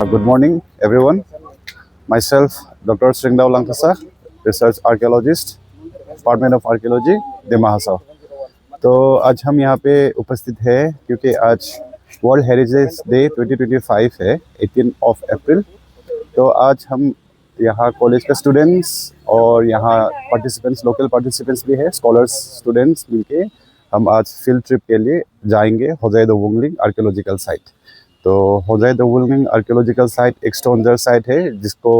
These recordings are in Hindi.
Good morning, everyone. Myself, Dr. Sringdao Langkasa, research archaeologist, Department of Archaeology, दिमा हसाओ। तो आज हम यहाँ पे उपस्थित है क्योंकि आज वर्ल्ड हेरिटेज डे 2025 है, 18 अप्रैल। तो आज हम यहाँ कॉलेज के स्टूडेंट्स और यहाँ पार्टिसिपेंट्स, लोकल पार्टिसिपेंट्स भी है, स्कॉलर्स, स्टूडेंट्स मिलके हम आज फील्ड ट्रिप के लिए जाएंगे होजाई द वुंगलिंग आर्कियोलॉजिकल साइट। तो होजाई द वुंगलिंग आर्कियोलॉजिकल साइट एक स्टोनजर साइट है जिसको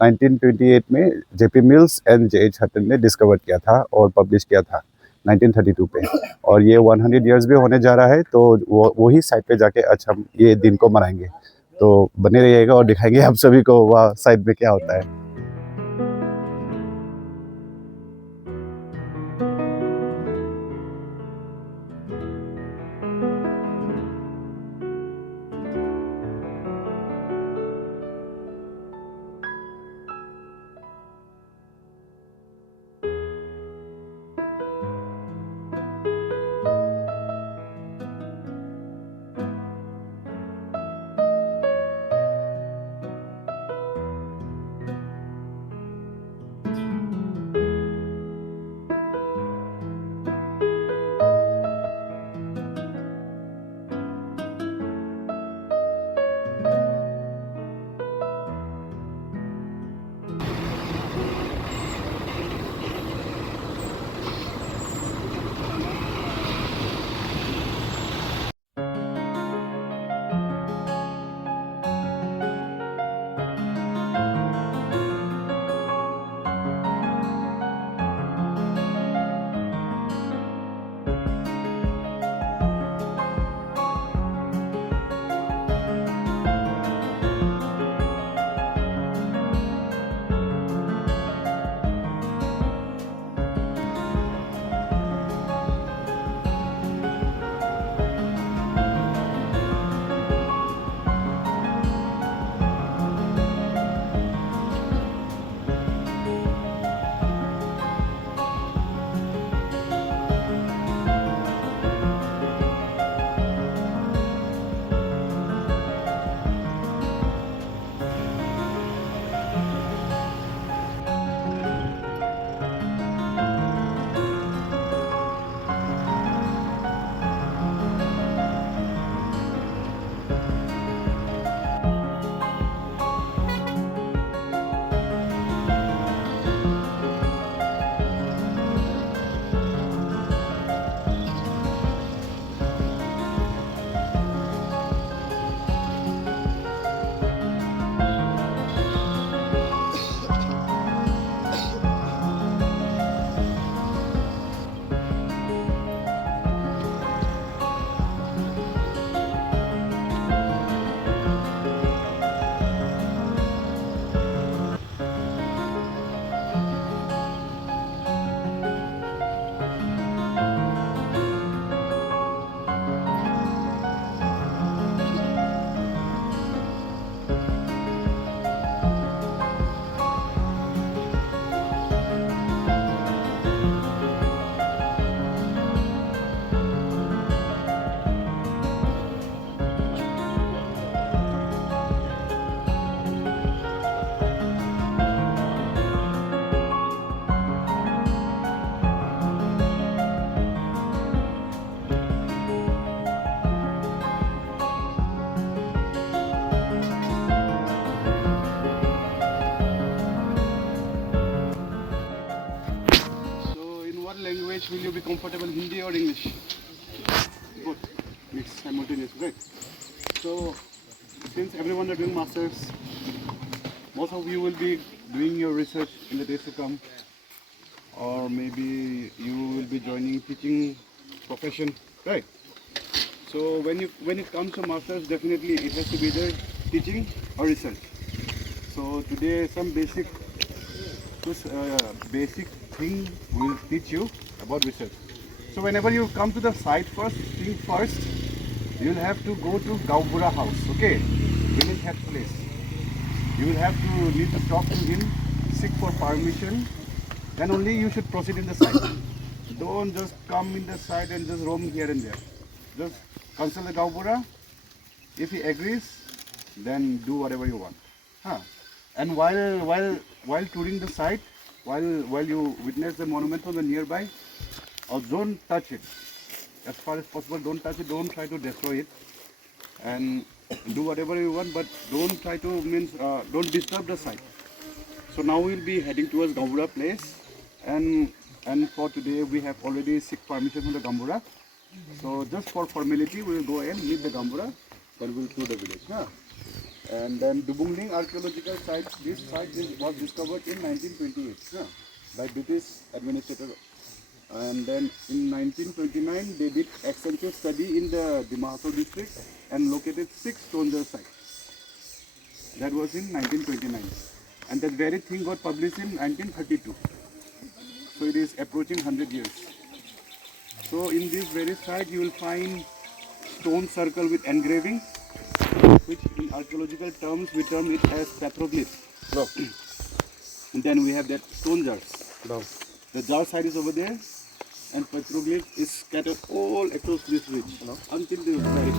1928 में जेपी मिल्स एंड जेएच हटन ने डिस्कवर किया था और पब्लिश किया था 1932 पे। और ये 100 इयर्स भी होने जा रहा है, तो वही साइट पे जाके आज हम ये दिन को मनाएंगे। तो बने रहिएगा और दिखाएंगे आप सभी को वहाँ साइट में क्या होता है। Language will you be comfortable, Hindi or English? Both, mixed simultaneous, right? So since everyone are doing masters, most of you will be doing your research in the days to come, or maybe you will be joining teaching profession, right? So when it comes to masters, definitely it has to be either teaching or research. So today some basic thing will teach you about research. So whenever you come to the site, first, you'll have to go to Gaubura house, okay? Village head place. You will have to need to talk to him, seek for permission, then only you should proceed in the site. Don't just come in the site and just roam here and there. Just consult the Gaubura. If he agrees, then do whatever you want. Huh. And while touring the site, while you witness the monument from the nearby, don't touch it. As far as possible, don't touch it. Don't try to destroy it, and do whatever you want, but don't try to don't disturb the site. So now we'll be heading towards Gambura place, and for today we have already seek permission from the Gambura. So just for formality, we will go and meet the Gambura, then we'll tour the village. Yeah. And then Dubungling archaeological site. This site was discovered in 1928 by British administrator. And then in 1929 they did extensive study in the Dima Hasao district and located 6 Tonjar sites. That was in 1929. And that very thing got published in 1932. So it is approaching 100 years. So in this very site you will find stone circle with engraving, which in archaeological terms we term it as petroglyphs. And then we have that stone jars. The jar side is over there, and petroglyph is scattered all across this ridge until the very.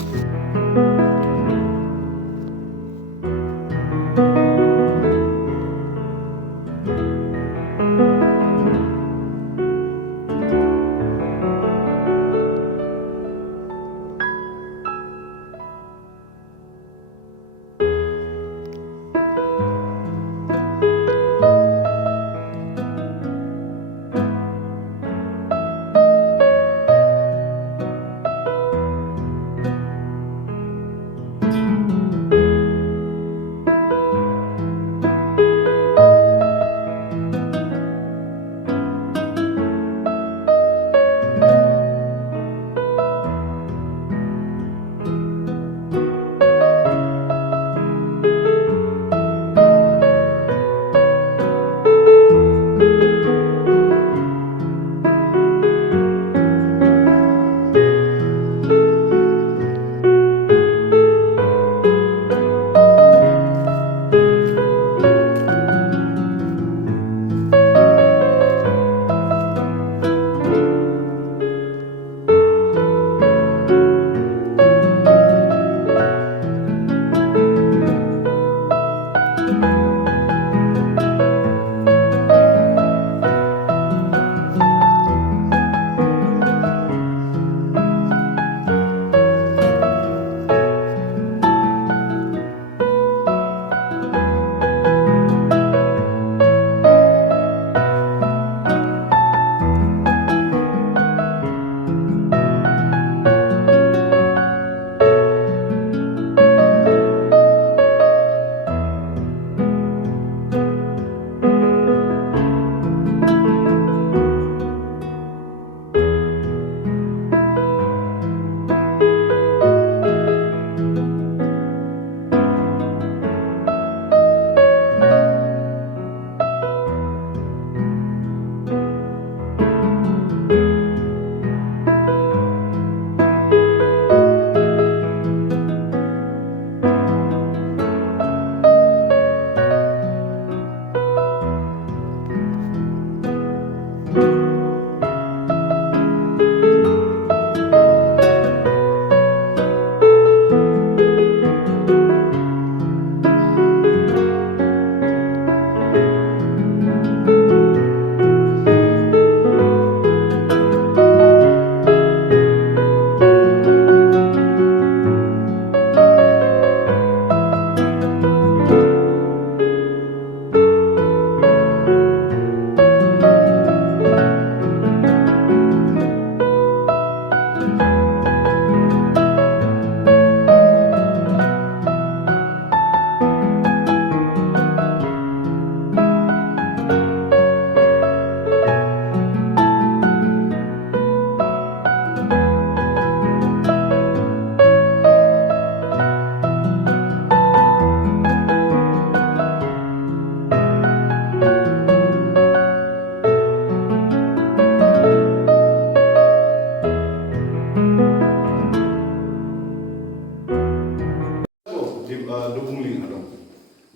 Dubungling adong.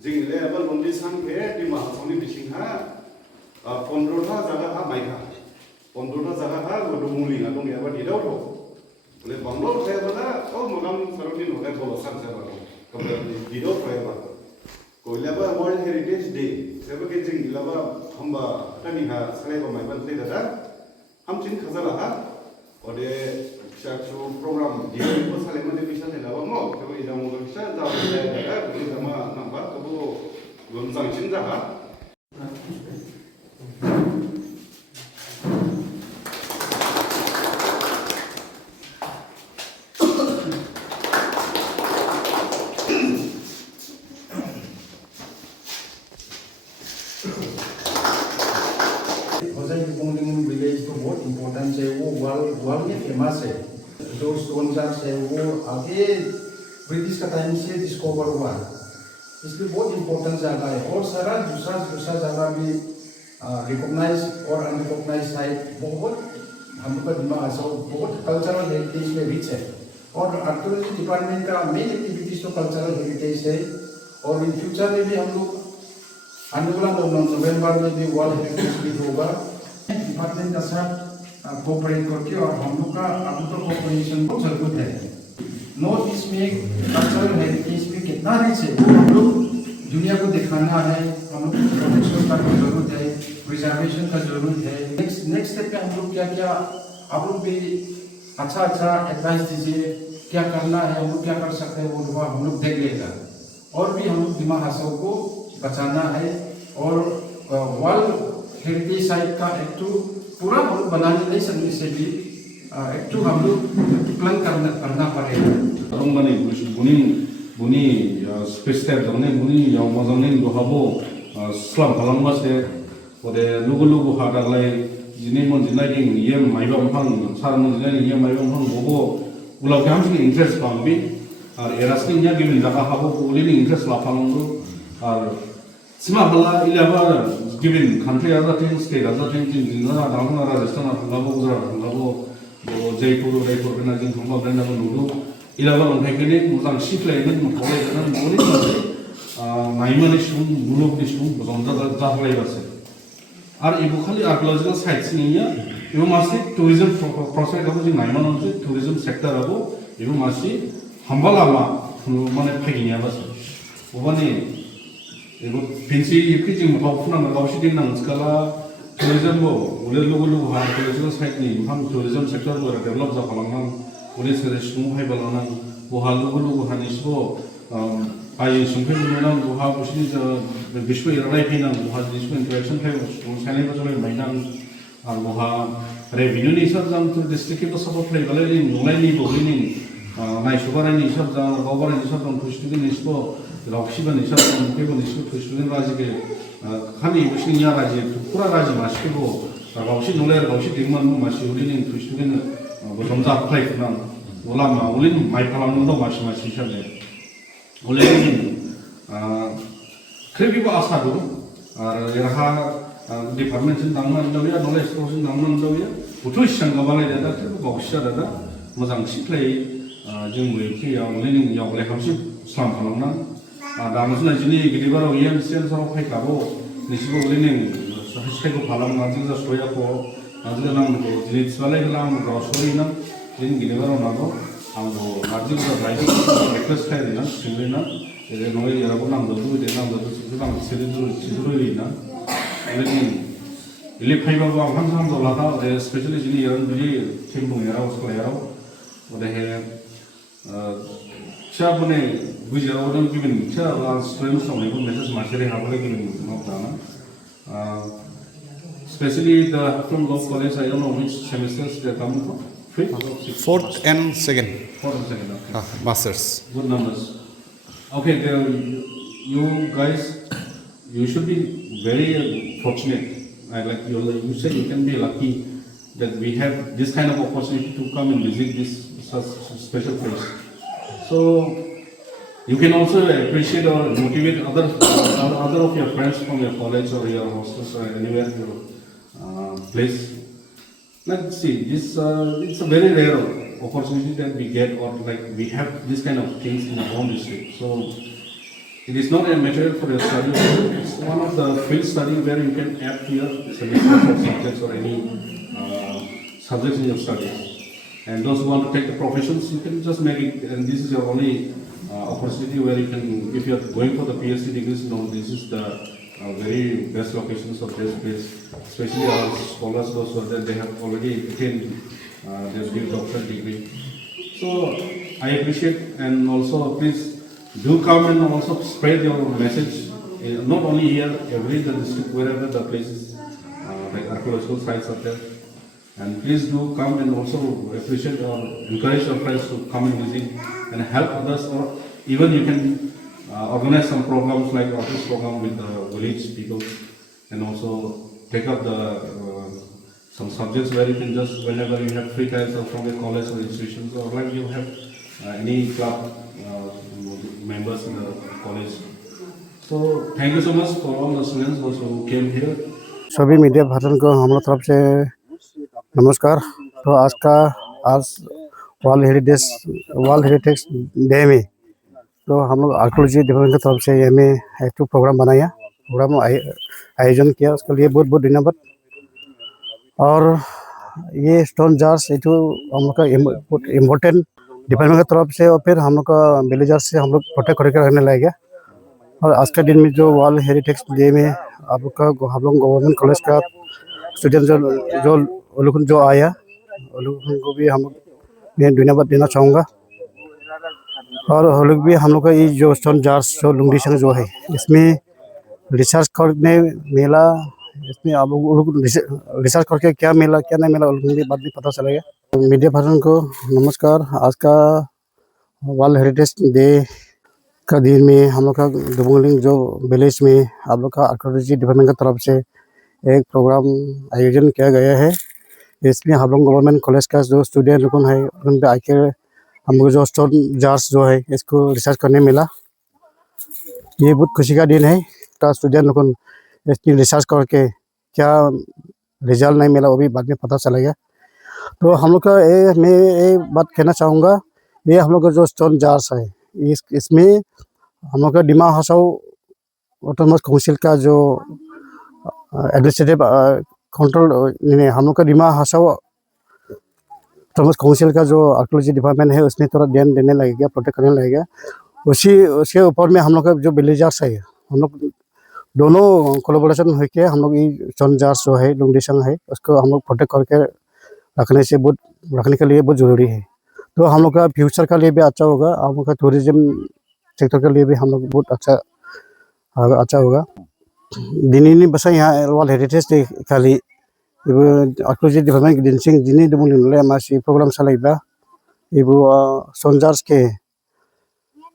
Jing le abal londi sang ke di mahasoni bising ha. 15টা জায়গা ha maika. 15টা জায়গা ha Dubungling adong ya ba di daw to. Bole banglo saya bala oh magam saroni no le bolo sang saya balo. video forever. Ko laba World Heritage Day. Seba ke jing laba hamba tani ha saleba mai ban tle da. Ham chin khazala ha. Ode shakshu program dia ko salema de bisa ne laba mo. Ko ida mo bisa da da ko ida ma number ko lomjang chin da ha. Village तो बहुत इम्पोर्टेंट है वो वर्ल्ड में फेमस है जो स्टोन चार्ज है वो आगे ब्रिटिश का टाइम से डिस्कवर हुआ इसलिए बहुत इम्पोर्टेंट जगह है और सारा दूसरा जगह भी रिकॉग्नाइज और अनरिकॉग्नाइज साइट बहुत हम लोग का दिमाग है बहुत कल्चरल हेरिटेज में रिच है और आर्कियोलॉजी डिपार्टमेंट का मेन एक्टिविटीज तो कल्चरल हेरिटेज है और इन फ्यूचर में भी हम लोग आने वाला नवंबर में भी वर्ल्ड हेरिटेज वीक होगा डिपार्टमेंट का साथ कोऑपरेट करके और हम लोग का आउटर कोऑपरेशन बहुत जरूरत है नॉर्थ ईस्ट में कल्चरल हेरिटेज में कितना रिच है वो हम लोग दुनिया को दिखाना है हम लोग प्रोटेक्शन का जरूरत है प्रिजर्वेशन का जरूरत है नेक्स्ट स्टेप पे हम लोग क्या आप लोग भी अच्छा एडवाइस दीजिए क्या करना है हम लोग क्या कर सकते हैं वो हम लोग देख लेगा और भी हम लोग दिमा हासों को बचाना है और वर्ल्ड हेरिटेज साइट का एक तो पूरा हम लोग बनाने नहीं सकने से भी एक तो हम लोग प्लान करना पड़ेगा रंगमानी बुनी स्पेशल जमने बुनी याव मजमने दोहाबो स्लाम खालामगासे ओदे लुगु हादालाय जिनै मन जिनाय ये माइबा फां सार मन जिनाय ये माइबा फां बबो Ulao कामसिन interest पांबि are एरासनि nya given जागा हाबो उलिनि इंटरेस्ट लाफांगो आर सिमा हल्ला इलाबा given country आजाथिं state आजाथिं जिनना दांना Rajasthan थांगाबो Gujarat थांगाबो Jaipur Raipur बेना जों थांबा बेना नुदो इलाबा लंथायखनि मोजां सिफ्लायनो मोनथावलायगोन मोनसे नायमानि सुबुं मुलुगनि सुबुं रंजा जाहलायबासो आरो इबो खालि आर्कियोलजिकल साइट्स निया इबो मासे टुरिजम प्रसेसआबो जों नायमानोसो टुरिजम सेक्टराबो इबो मासे हामबा लामा माने फागिनियाबासो अबानि इबो फिनसि इबखि जों थाव फुनांगो गावसि दिनां स्काला टुरिजम बो उले लोगो हा आर्कियोलजिकल साइटनि हम टुरिजम सेक्टर बो डेभलप जाखालांनां उले सेरे सुबुं हायबालांनां बहा लोगो हानिसबो आइ संफे नुनां बहा बुसनि बिश्व रायफैनां बहा दिसबो इंटरेक्शन फाय साइनाय जलाय माइनां आर बहा रेवेन्यू नि हिसाब जां टु डिस्ट्रिक्ट के सपोर्ट फ्लाय बालाय नुलायनि बोलिनि नायसुबारायनि हिसाब जां गावबारायनि हिसाब जां टुरिस्टनि निसबो रावसिबानि हिसाब जां मुखैबो निसबो टुरिस्टनि राजिके खानि बुसनि या राजि पुरा राजि मासिखौ गावसि नुलाय गावसि दिगमान मासि उलिनि टुरिस्टनि बोजमजा फ्लायफुनां उलामा उलिनि माइ खालामनो दं मासि हिसाबै उलिनि क्रेबिबो आसा दं आरो एरहा डिपार्टमेन्टजों दांनानै दावया नलेज प्रसेस दांनानै दावया उथु इसां गाबालाय दा गावसि दा मोजां सिफ्लाय जों वेखियाव उलिनि यावलाय खामसि स्लाम खालामना दामसना जिनि गिदिबाराव एमसिएन साराव फायखाबो निसिबो उलिनि साइखौ खालामना जों जा सयाखौ आजो नांगौ जिनि थिबालाय लाम गावसरिना जिन गिदिबाराव नांगौ आंबो नारजि बुजा राइजो ब्रेकफास्ट खायना सिंलिना एरे नय याराबो नांगौ दुदे नांगौ सुसु आं सिदुरैना उलिनि इले फायबाबो आं हां दलादा स्पेशली जिनि यारन बिदि टेम्पो याराव सलायाव ओदेहे चाबने गुजराव दं गिबिन चा स्टुडेन्ट्स सावनायखौ message मासेरे हाबले given मावदाना especially the from law college I don't know which semesters they come from Fourth and second. Okay. Masters. Good numbers. Okay, you guys, you should be very fortunate. Like you say, you can be lucky that we have this kind of opportunity to come and visit this such special place. So you can also appreciate or motivate other of your friends from your college or your hostels or anywhere your place. Let's see, this it's a very rare opportunity that we get, or like we have this kind of things in our own district. So it is not a material for your study. It's one of the field study where you can add to your semesters or subjects or any subjects in your studies. And those who want to take the professions, you can just make it, and this is your only opportunity where you can, if you are going for the PhD degrees, this is the very best locations of this place. Especially our scholars, those who are there, they have already attained their doctorate degree. So I appreciate, and also please do come and also spread your message, not only here, every the district, wherever the places like archaeological sites are there. And please do come and also appreciate or encourage your friends to come and visit and help others, or even you can organize some programs like office program with the village people, and also take up the some subjects where you can just whenever you have free time or from a college or institutions, or like you have any club members in the college. So thank you so much for all the students who came here. सभी मीडिया भाषण को हम लोग तरफ से नमस्कार। तो आज वर्ल्ड हेरिटेज डे में तो हम लोग आर्कियोलॉजी डिपार्टमेंट की तरफ से हमें एक प्रोग्राम बनाया, प्रोग्राम आयोजन किया, उसके लिए बहुत बहुत धन्यवाद। और ये स्टोन जार्स ये तो हम लोग का इम्पोर्टेंट डिपार्टमेंट की तरफ से, और फिर हम लोग का विलेजर्स से हम लोग प्रोटेक्ट करके रखने लगे। और आज के दिन में जो वर्ल्ड हेरिटेज डे में आप लोग का हम लोग गवर्नमेंट कॉलेज का स्टूडेंट जो आया, उन लोगों को भी मैं धन्यवाद देना चाहूँगा। और हम लोग भी हम लोग का ये जो स्टोन जार्स जो लुंगडिशंग जो है, इसमें रिसर्च करने मिला, इसमें आप लोग रिसर्च करके क्या मिला क्या नहीं मिला उनकी बात भी पता चलेगा। मीडिया पर्सन को नमस्कार। आज का वर्ल्ड हेरिटेज डे का दिन में हम लोग का दुबुंगलिंग जो विलेज में आप लोग का आर्कियोलॉजी डिपार्टमेंट की तरफ से एक प्रोग्राम आयोजन किया गया है। इसमें हम लोग गवर्नमेंट कॉलेज का जो स्टूडेंट लोग है उन पर आके हम लोग जो स्टोन जार्स जो है इसको रिसर्च करने मिला। ये बहुत खुशी का दिन है। का स्टूडेंट लोग इसकी रिसर्च करके क्या रिजल्ट नहीं मिला वो भी बाद में पता चलेगा। तो हम लोग का मैं ये बात कहना चाहूँगा, ये हम लोग का जो स्टोन जार्स है इसमें हम लोग का डिमा हासाओ ऑटोनोमस काउंसिल का जो एडमिनिस्ट्रेटिव कंट्रोल हम लोग का डिमा हासाओ ऑटोनोमस काउंसिल का जो आर्कियोलॉजी डिपार्टमेंट है उसमें थोड़ा ध्यान देने लगेगा, प्रोटेक्ट करने लगेगा। उसके ऊपर में हम लोग का जो विलेजर्स है हम लोग दोनों कोलैबोरेशन होकर हम लोग ये स्टोन जार्स जो है लुंगडिशंग है उसको हम लोग प्रोटेक्ट करके रखने के लिए बहुत ज़रूरी है। तो हम लोग का फ्यूचर का लिए भी अच्छा होगा, हम लोग का टूरिज्म सेक्टर के लिए भी हम लोग बहुत अच्छा होगा। दिनैनि बसा यहाँ वर्ल्ड हेरिटेज डे खालि आर्कियोलॉजी डिपार्टमेंट गिदिंसिं दिनै दुबुंलिंगलाय मासि प्रोग्राम सालायबा इबो स्टोन जार्स के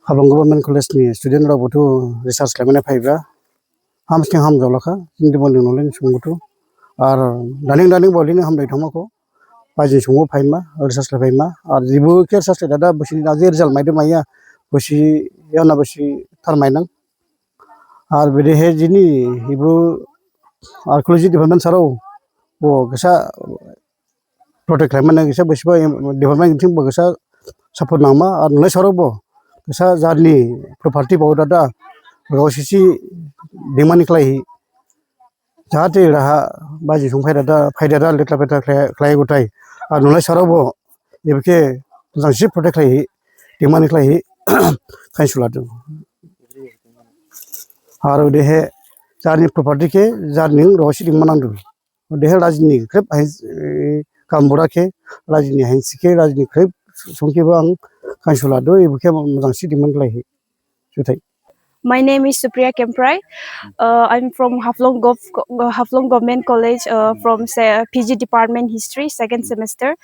हाब्लं गवर्नमेंट कलेजनि स्टूडेंट रावबोथ रिसार्च खालामनाय फायबा हामसिं हामजावलाखा जों दुबुंलिंगलाय संगोथ आर दानिं बलिनो हामबाय थामाखौ बायजों संगो फायमा रिसार्च फायमा आर जिबो के रिसार्च दादा बसिनि दाजे रिजाल्ट माइदो माइया बसि याना बसि थारमायनां आर बेदे जिनि इबो आर्कियोलॉजी डिपार्टमेंट साराव वो गसा प्रोटेक्ट खालामनाय गसा बसिबा डिपार्टमेंट थिं बगसा सपोर्ट नामा आर नुलाय सारावबो गसा जारनि प्रॉपर्टी बावदादा गावसिसि दिमानिख्लाय जाहाथे राहा बाजि फायदा लेथ्रा फेथ्रा खालाय गथाय आर नुलाय सारावबो एबके मोजांसि प्रोटेक्ट खालाय दिमानिख्लाय खायसुलादों आरो देहे जारनि प्रॉपर्टी के जारनि रवासि दिमानांदों देहे राजनि क्रेब कामबुरा के राजनि हाइसिके राजनि क्रेब संकेबो आं खायसुलादों एबके मोजांसि दिमानिख्लाय जुथाय। My name is Supriya Kemprai. I'm from Haflong Government College from PG Department History, second semester.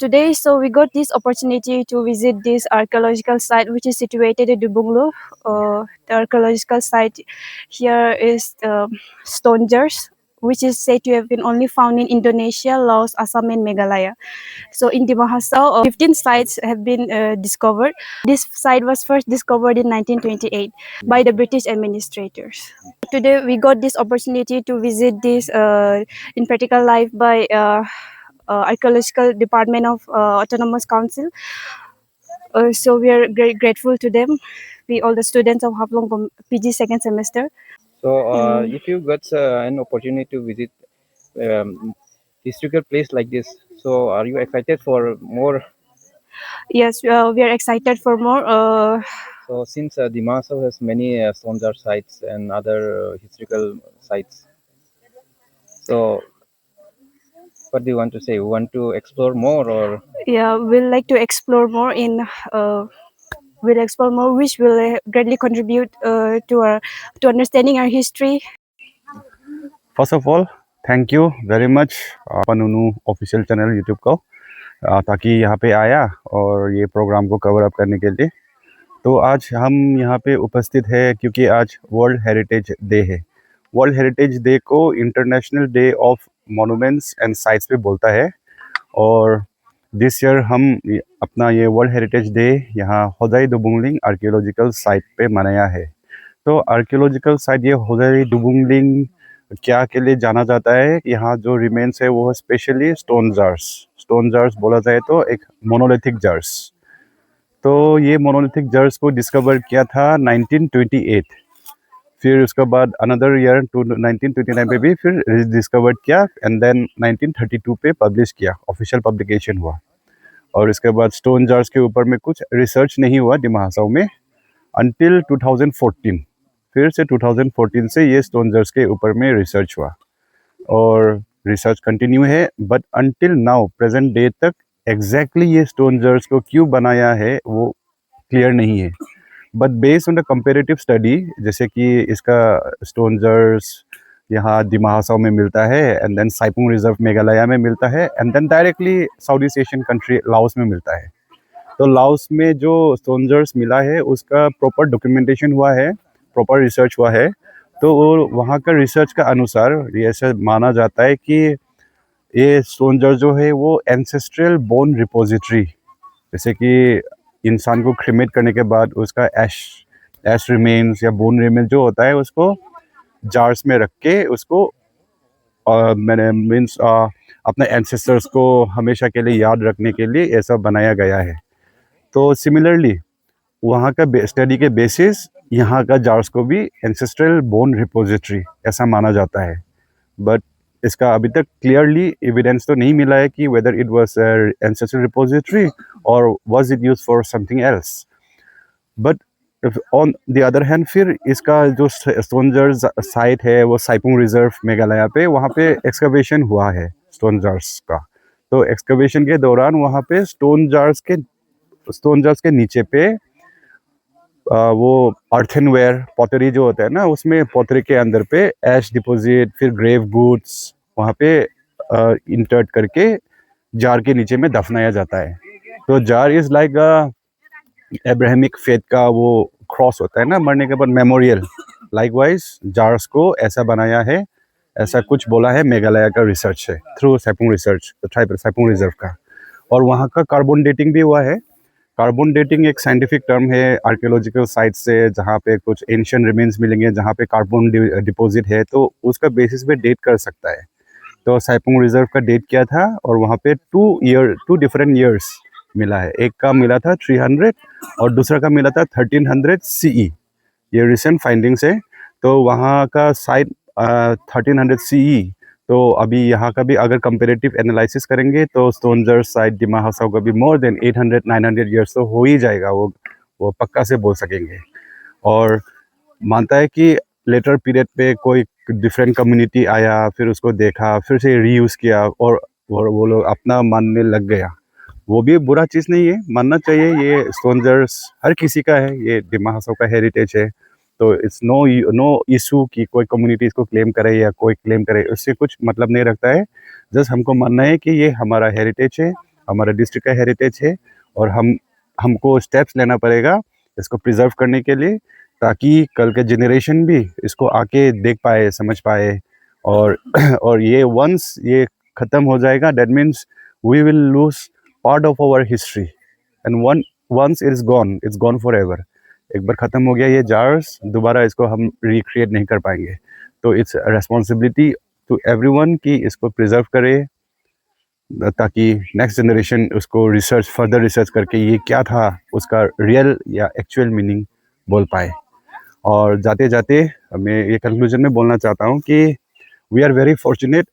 Today, so we got this opportunity to visit this archaeological site, which is situated in Dubunglu. The archaeological site here is Stone Jars, which is said to have been only found in Indonesia, Laos, Assam, and Meghalaya. So in Dima Hasao, 15 sites have been discovered. This site was first discovered in 1928 by the British administrators. Today we got this opportunity to visit this in practical life by Archaeological Department of Autonomous Council. So we are very grateful to them. We all the students of Haflong PG second semester. So if you got an opportunity to visit historical place like this, so are you excited for more? Yes, we are excited for more. So since Dima Hasao has many stone jar sites and other historical sites, so what do you want to say? You want to explore more, or Yeah, we'll like to explore more in. We'll explore more, which will greatly contribute to understanding our history. First of all thank you very much पनुनु ऑफिशियल चैनल यूट्यूब को ताकि यहाँ पे आया और ये प्रोग्राम को कवर अप करने के लिए। तो आज हम यहाँ पे उपस्थित है क्योंकि आज वर्ल्ड हेरिटेज डे है। वर्ल्ड हेरिटेज डे को international day of monuments and sites पे बोलता है और दिस ईयर हम अपना ये वर्ल्ड हेरिटेज डे यहाँ होजाई दुबुंगलिंग आर्कियोलॉजिकल साइट पे मनाया है। तो आर्कियोलॉजिकल साइट ये होजाई दुबुंगलिंग क्या के लिए जाना जाता है, यहाँ जो रिमेन्स है वो स्पेशली स्टोन जार्स बोला जाए तो एक मोनोलिथिक जार्स। तो ये मोनोलिथिक जार्स को डिस्कवर किया था 1928, फिर उसके बाद अनदर ईयर 1929 पे भी फिर डिस्कवर किया एंड देन 1932 पे पब्लिश किया, ऑफिशियल पब्लिकेशन हुआ। और इसके बाद स्टोन जार्स के ऊपर में कुछ रिसर्च नहीं हुआ दिमा हसाओ में अंटिल 2014। फिर से 2014 से ये स्टोन जार्स के ऊपर में रिसर्च हुआ और रिसर्च कंटिन्यू है, but until now present day तक एग्जैक्टली ये स्टोन जार्स को क्यों बनाया है वो क्लियर नहीं है। But based on the comparative study, जैसे कि इसका स्टोन जार्स यहाँ दिमा हसाओ में मिलता है and then Saipung reserve Meghalaya में मिलता है and then directly south east Asian country Laos में मिलता है। तो लाओस में जो स्टोन जार्स मिला है उसका प्रॉपर डॉक्यूमेंटेशन हुआ है, प्रॉपर रिसर्च हुआ है। तो वो वहाँ का रिसर्च का अनुसार ये ऐसा माना जाता है कि ये स्टोन जार्स जो है वो एंसेस्ट्रल बोन रिपोजिटरी, जैसे कि इंसान को क्रिमेट करने के बाद उसका एश रिमेन्स या बोन रिमेन्स जो होता है उसको जार्स में रख के उसको मैंने मीन्स अपने एंसेस्टर्स को हमेशा के लिए याद रखने के लिए ऐसा बनाया गया है। तो सिमिलरली वहाँ का स्टडी के बेसिस यहाँ का जार्स को भी एंसेस्ट्रल बोन रिपोजिटरी ऐसा माना जाता है। बट इसका अभी तक क्लियरली एविडेंस तो नहीं मिला है कि whether it was ancestral repository or was it used for something else. But on the other hand फिर इसका जो स्टोन जार्स साइट है वो साइपुंग रिजर्व मेघालय पे, वहाँ पे एक्सकवेशन हुआ है स्टोन जार्स का। तो एक्सकवेशन के दौरान वहाँ पे स्टोन जार्स के नीचे पे वो अर्थनवेयर पॉटरी जो होता है ना, उसमें पॉटरी के अंदर पे ऐश डिपॉजिट, फिर ग्रेव गुड्स वहाँ पे इंटर्ट करके जार के नीचे में दफनाया जाता है। तो jar is like Abrahamic faith का वो क्रॉस होता है ना मरने के बाद मेमोरियल, लाइकवाइज जार्स को ऐसा बनाया है, ऐसा कुछ बोला है मेघालय का रिसर्च है थ्रू साइपुंग रिसर्च साइपुंग रिजर्व का। और वहाँ का कार्बन डेटिंग भी हुआ है। कार्बन डेटिंग एक साइंटिफिक टर्म है आर्कियोलॉजिकल साइट से, जहाँ पे कुछ एंशियंट रिमेन्स मिलेंगे जहाँ पे कार्बन डिपॉजिट है तो उसका बेसिस पे डेट कर सकता है। तो साइपुंग रिजर्व का डेट किया था और वहाँ पे 2 डिफरेंट ईयर्स मिला है। एक का मिला था 300 और दूसरा का मिला था 1300 CE। ये रिसेंट फाइंडिंग्स है। तो वहाँ का साइट 1300 CE। तो अभी यहाँ का भी अगर कंपेरेटिव एनालिसिस करेंगे तो स्टोन जार्स साइट दिमा हसाओ का भी मोर देन 800-900 ईयर्स तो हो ही जाएगा, वो पक्का से बोल सकेंगे। और मानता है कि लेटर पीरियड पे कोई डिफरेंट कम्युनिटी आया, फिर उसको देखा, फिर से रीयूज़ किया और वो लोग अपना मानने लग गया। वो भी बुरा चीज़ नहीं है, मानना चाहिए। ये स्टोन जार्स हर किसी का है, ये दिमा हसाओ का हेरिटेज है। तो इट्स नो इशू कि कोई कम्युनिटी इसको क्लेम करे या कोई क्लेम करे, उससे कुछ मतलब नहीं रखता है। जस्ट हमको मानना है कि ये हमारा हेरिटेज है, हमारा डिस्ट्रिक्ट का हेरिटेज है और हमको स्टेप्स लेना पड़ेगा इसको प्रिजर्व करने के लिए, ताकि कल के जनरेशन भी इसको आके देख पाए, समझ पाए। और और ये वंस ये ख़त्म हो जाएगा, that means we will lose part of our history and once it's gone forever. एक बार ख़त्म हो गया ये जार्स, दोबारा इसको हम रिक्रिएट नहीं कर पाएंगे। तो इट्स रेस्पॉन्सिबिलिटी टू एवरीवन कि इसको प्रिजर्व करे, ताकि नेक्स्ट जनरेशन उसको फर्दर रिसर्च करके ये क्या था उसका रियल या एक्चुअल मीनिंग बोल पाए। और जाते जाते मैं ये कंक्लूजन में बोलना चाहता हूँ कि वी आर वेरी फॉर्चुनेट।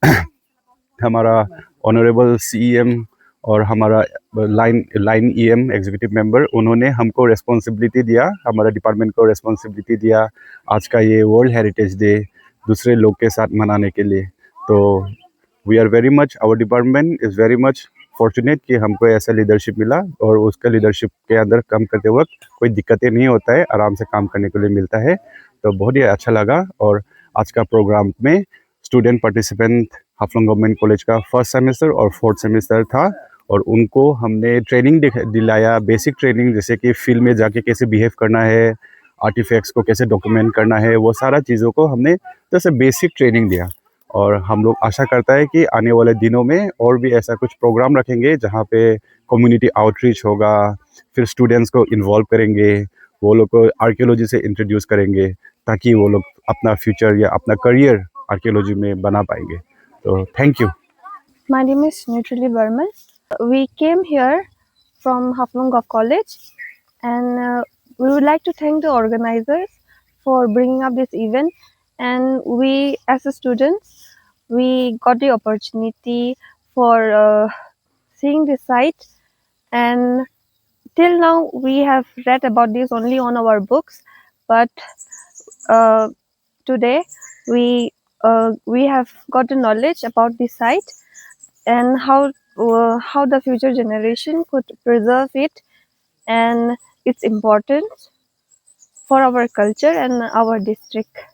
हमारा ऑनरेबल CEM और हमारा लाइन ईएम एग्जीक्यूटिव मेंबर, उन्होंने हमको रिस्पॉन्सिबिलिटी दिया, हमारा डिपार्टमेंट को रिस्पॉन्सिबिलिटी दिया आज का ये वर्ल्ड हेरिटेज डे दूसरे लोग के साथ मनाने के लिए। तो we are very much, our department is very much fortunate कि हमको ऐसा लीडरशिप मिला, और उसका लीडरशिप के अंदर काम करते वक्त कोई दिक्कतें नहीं होता है, आराम से काम करने के लिए मिलता है। तो बहुत ही अच्छा लगा। और आज का प्रोग्राम में student participant Haflong government college का फर्स्ट सेमेस्टर और फोर्थ सेमेस्टर था, और उनको हमने ट्रेनिंग दिलाया, बेसिक ट्रेनिंग, जैसे कि फील्ड में जाके कैसे बिहेव करना है, आर्टिफैक्ट्स को कैसे डॉक्यूमेंट करना है, वो सारा चीज़ों को हमने जैसे बेसिक ट्रेनिंग दिया। और हम लोग आशा करता है कि आने वाले दिनों में और भी ऐसा कुछ प्रोग्राम रखेंगे जहाँ पे कम्युनिटी आउटरीच होगा, फिर स्टूडेंट्स को इन्वॉल्व करेंगे, वो लोग को आर्कियोलॉजी से इंट्रोड्यूस करेंगे, ताकि वो लोग अपना फ्यूचर या अपना करियर आर्कियोलॉजी में बना पाएंगे। तो thank you. My name is Neutrally Burman. We came here from Haflong Golf College, and we would like to thank the organizers for bringing up this event. And we, as a students, we got the opportunity for seeing the site. And till now, we have read about this only on our books, but today we have got the knowledge about the site and how the future generation could preserve it and its importance for our culture and our district.